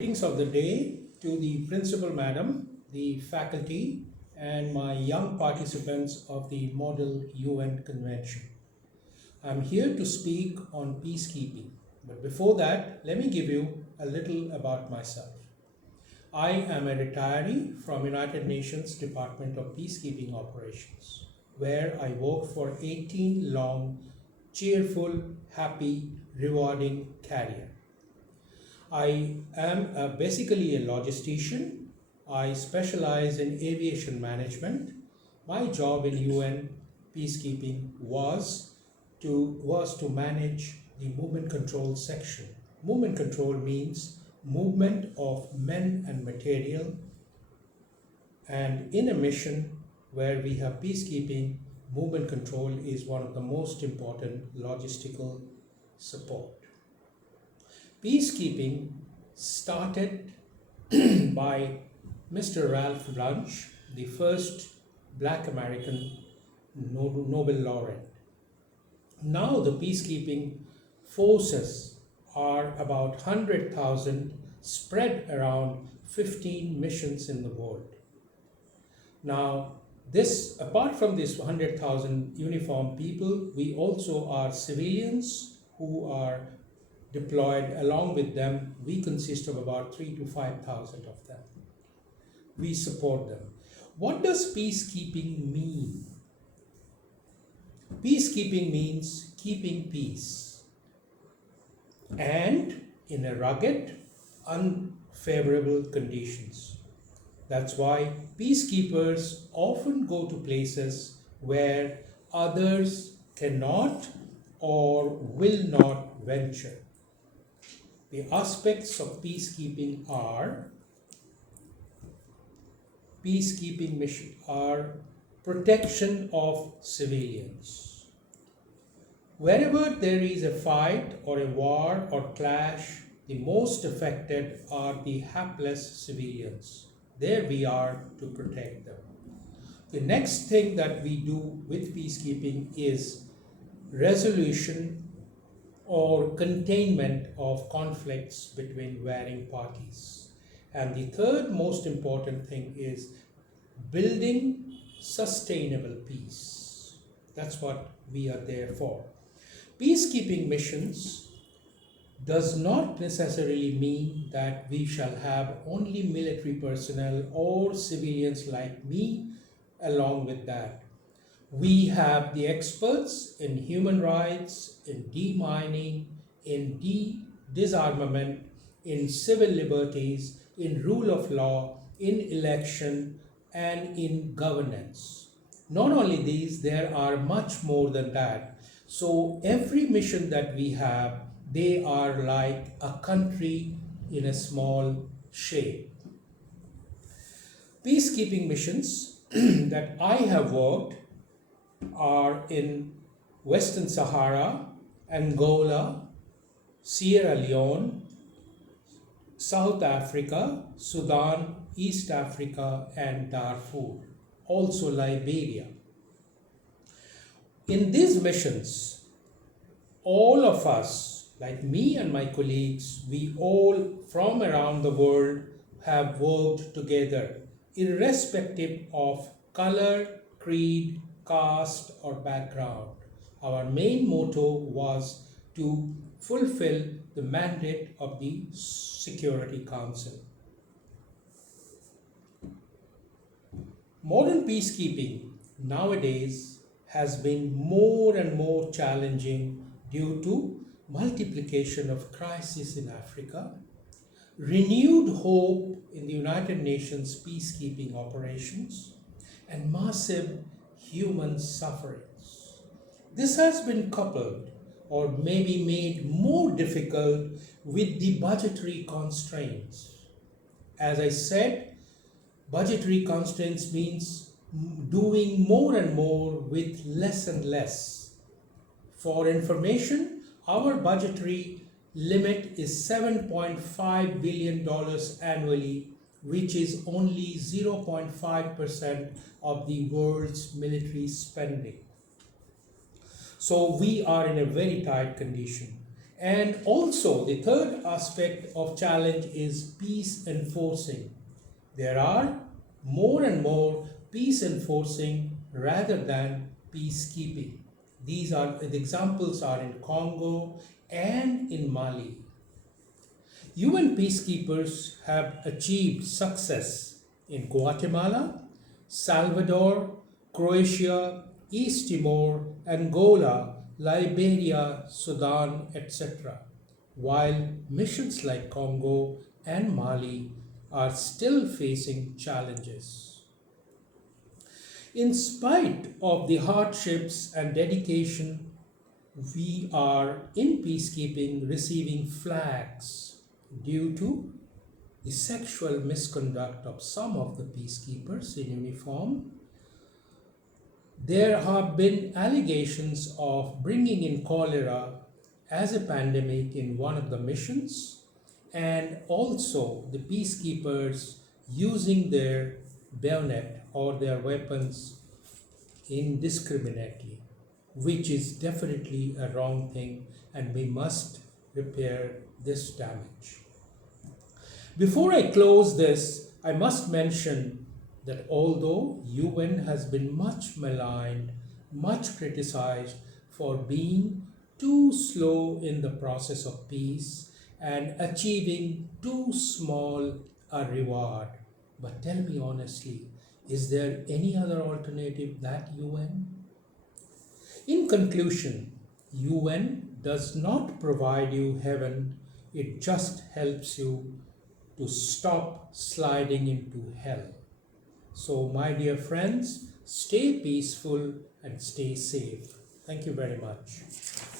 Greetings of the day to the principal madam, the faculty, and my young participants of the Model UN Convention. I'm here to speak on peacekeeping, but before that, let me give you a little about myself. I am a retiree from United Nations Department of Peacekeeping Operations, where I worked for 18 long, cheerful, happy, rewarding career. I am basically a logistician. I specialize in aviation management. My job in UN peacekeeping was to manage the movement control section. Movement control means movement of men and material, and in a mission where we have peacekeeping, movement control is one of the most important logistical support. Peacekeeping started by Mr. Ralph Bunche, the first Black American Nobel laureate. Now the peacekeeping forces are about 100,000 spread around 15 missions in the world. Now, apart from this 100,000 uniformed people, we also are civilians who are deployed along with them. We consist of about 3 to 5,000 of them. We support them. What does peacekeeping mean? Peacekeeping means keeping peace, and in a rugged, unfavorable conditions. That's why peacekeepers often go to places where others cannot or will not venture. The aspects of peacekeeping mission are protection of civilians. Wherever there is a fight or a war or clash, the most affected are the hapless civilians. There we are to protect them. The next thing that we do with peacekeeping is resolution or containment of conflicts between varying parties. And the third most important thing is building sustainable peace. That's what we are there for. Peacekeeping missions does not necessarily mean that we shall have only military personnel or civilians like me along with that. We have the experts in human rights, in demining, in disarmament, in civil liberties, in rule of law, in election, and in governance. Not only these, there are much more than that. So every mission that we have, they are like a country in a small shape. Peacekeeping missions that I have worked are in Western Sahara, Angola, Sierra Leone, South Africa, Sudan, East Africa, and Darfur, also Liberia. In these missions, all of us, like me and my colleagues, we all from around the world have worked together, irrespective of color, creed, caste, or background. Our main motto was to fulfill the mandate of the Security Council. Modern peacekeeping nowadays has been more and more challenging due to multiplication of crises in Africa, renewed hope in the United Nations peacekeeping operations, and massive human sufferings. This has been coupled or maybe made more difficult with the budgetary constraints. As I said, budgetary constraints means doing more and more with less and less. For information, our budgetary limit is $7.5 billion annually, which is only 0.5% of the world's military spending. So we are in a very tight condition. And also, the third aspect of challenge is peace enforcing. There are more and more peace enforcing rather than peacekeeping. The examples are in Congo and in Mali. UN peacekeepers have achieved success in Guatemala, Salvador, Croatia, East Timor, Angola, Liberia, Sudan, etc., while missions like Congo and Mali are still facing challenges. In spite of the hardships and dedication, we are in peacekeeping receiving flags due to the sexual misconduct of some of the peacekeepers in uniform. There have been allegations of bringing in cholera as a pandemic in one of the missions, and also the peacekeepers using their bayonet or their weapons indiscriminately, which is definitely a wrong thing, and we must repair this damage. Before I close this, I must mention that although UN has been much maligned, much criticized for being too slow in the process of peace and achieving too small a reward, but tell me honestly, is there any other alternative that UN? In conclusion, UN does not provide you heaven, it just helps you to stop sliding into hell. So, my dear friends, stay peaceful and stay safe. Thank you very much.